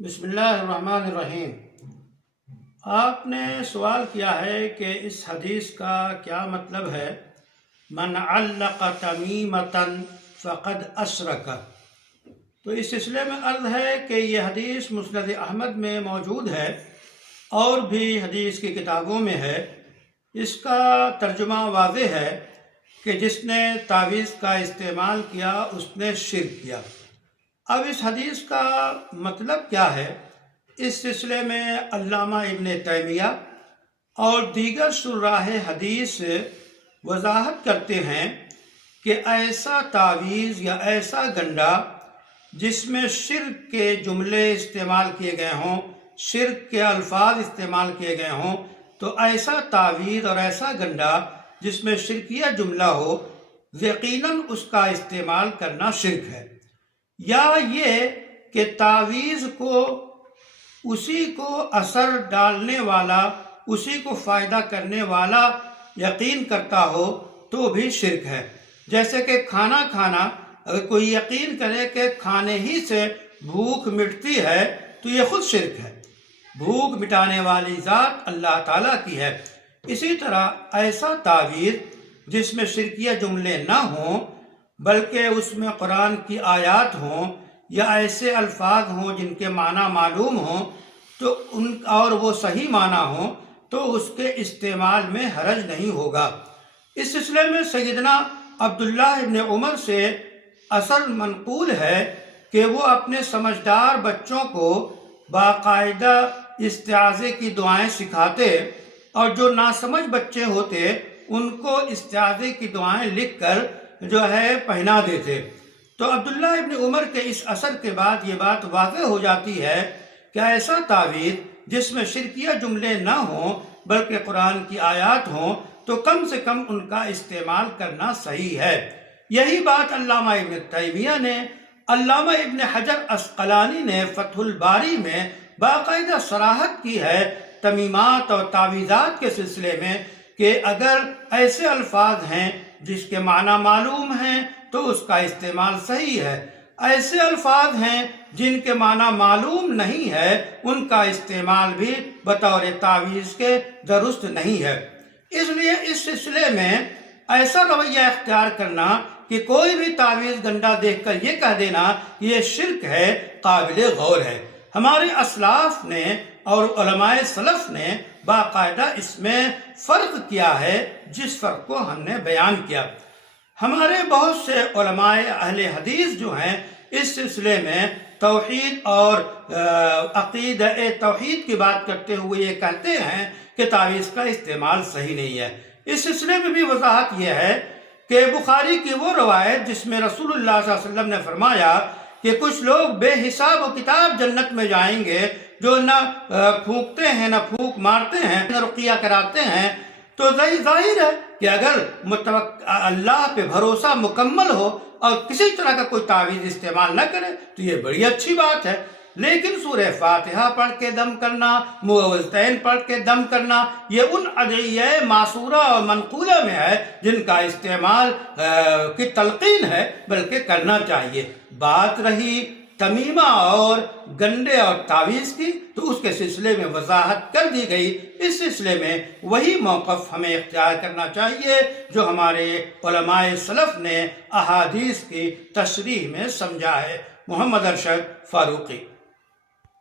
بسم اللہ الرحمن الرحیم۔ آپ نے سوال کیا ہے کہ اس حدیث کا کیا مطلب ہے، من علق تمیمۃ فقد اشرک۔ تو اس سلسلے میں عرض ہے کہ یہ حدیث مسند احمد میں موجود ہے اور بھی حدیث کی کتابوں میں ہے۔ اس کا ترجمہ واضح ہے کہ جس نے تعویذ کا استعمال کیا اس نے شرک کیا۔ اب اس حدیث کا مطلب کیا ہے، اس سلسلے میں علامہ ابن تیمیہ اور دیگر شراح حدیث وضاحت کرتے ہیں کہ ایسا تعویذ یا ایسا گنڈا جس میں شرک کے جملے استعمال کیے گئے ہوں، شرک کے الفاظ استعمال کیے گئے ہوں، تو ایسا تعویذ اور ایسا گنڈا جس میں شرکیہ جملہ ہو، یقیناً اس کا استعمال کرنا شرک ہے۔ یا یہ کہ تعویذ کو اسی کو اثر ڈالنے والا، اسی کو فائدہ کرنے والا یقین کرتا ہو تو بھی شرک ہے۔ جیسے کہ کھانا کھانا، اگر کوئی یقین کرے کہ کھانے ہی سے بھوک مٹتی ہے تو یہ خود شرک ہے۔ بھوک مٹانے والی ذات اللہ تعالیٰ کی ہے۔ اسی طرح ایسا تعویذ جس میں شرکیہ جملے نہ ہوں بلکہ اس میں قرآن کی آیات ہوں یا ایسے الفاظ ہوں جن کے معنی معلوم ہوں تو اور وہ صحیح معنی ہوں تو اس کے استعمال میں حرج نہیں ہوگا۔ اس سلسلے میں سیدنا عبداللہ ابن عمر سے اثر منقول ہے کہ وہ اپنے سمجھدار بچوں کو باقاعدہ استعاذے کی دعائیں سکھاتے اور جو ناسمجھ بچے ہوتے ان کو استعاذے کی دعائیں لکھ کر پہنا دیتے۔ تو عبداللہ ابن عمر کے اس اثر کے بعد یہ بات واضح ہو جاتی ہے کہ ایسا تعویذ جس میں شرکیہ جملے نہ ہوں بلکہ قرآن کی آیات ہوں تو کم سے کم ان کا استعمال کرنا صحیح ہے۔ یہی بات علامہ ابن تیمیہ نے، علامہ ابن حجر عسقلانی نے فتح الباری میں باقاعدہ صراحت کی ہے تمیمات اور تعویذات کے سلسلے میں کہ اگر ایسے الفاظ ہیں جس کے معنی معلوم ہیں تو اس کا استعمال صحیح ہے، ایسے الفاظ ہیں جن کے معنی معلوم نہیں ہے ان کا استعمال بھی بطور تعویذ کے درست نہیں ہے۔ اس لیے اس سلسلے میں ایسا رویہ اختیار کرنا کہ کوئی بھی تعویذ گنڈا دیکھ کر یہ کہہ دینا کہ یہ شرک ہے، قابل غور ہے۔ ہمارے اسلاف نے اور علماء سلف نے باقاعدہ اس میں فرق کیا ہے جس فرق کو ہم نے بیان کیا۔ ہمارے بہت سے علماء اہل حدیث جو ہیں اس سلسلے میں توحید اور عقیدہ توحید کی بات کرتے ہوئے یہ کہتے ہیں کہ تعویذ کا استعمال صحیح نہیں ہے۔ اس سلسلے میں بھی وضاحت یہ ہے کہ بخاری کی وہ روایت جس میں رسول اللہ صلی اللہ علیہ وسلم نے فرمایا کہ کچھ لوگ بے حساب و کتاب جنت میں جائیں گے جو نہ پھونکتے ہیں نہ پھونک مارتے ہیں نہ رقیہ کراتے ہیں، تو ظاہر ہے کہ اگر اللہ پہ بھروسہ مکمل ہو اور کسی طرح کا کوئی تعویذ استعمال نہ کرے تو یہ بڑی اچھی بات ہے۔ لیکن سورہ فاتحہ پڑھ کے دم کرنا، معوذتین پڑھ کے دم کرنا، یہ ان ادعیہ معصورہ اور منقولہ میں ہے جن کا استعمال کی تلقین ہے بلکہ کرنا چاہیے۔ بات رہی تمیمہ اور گنڈے اور تعویذ کی تو اس کے سلسلے میں وضاحت کر دی گئی۔ اس سلسلے میں وہی موقف ہمیں اختیار کرنا چاہیے جو ہمارے علماء سلف نے احادیث کی تشریح میں سمجھا ہے۔ محمد ارشد فاروقی۔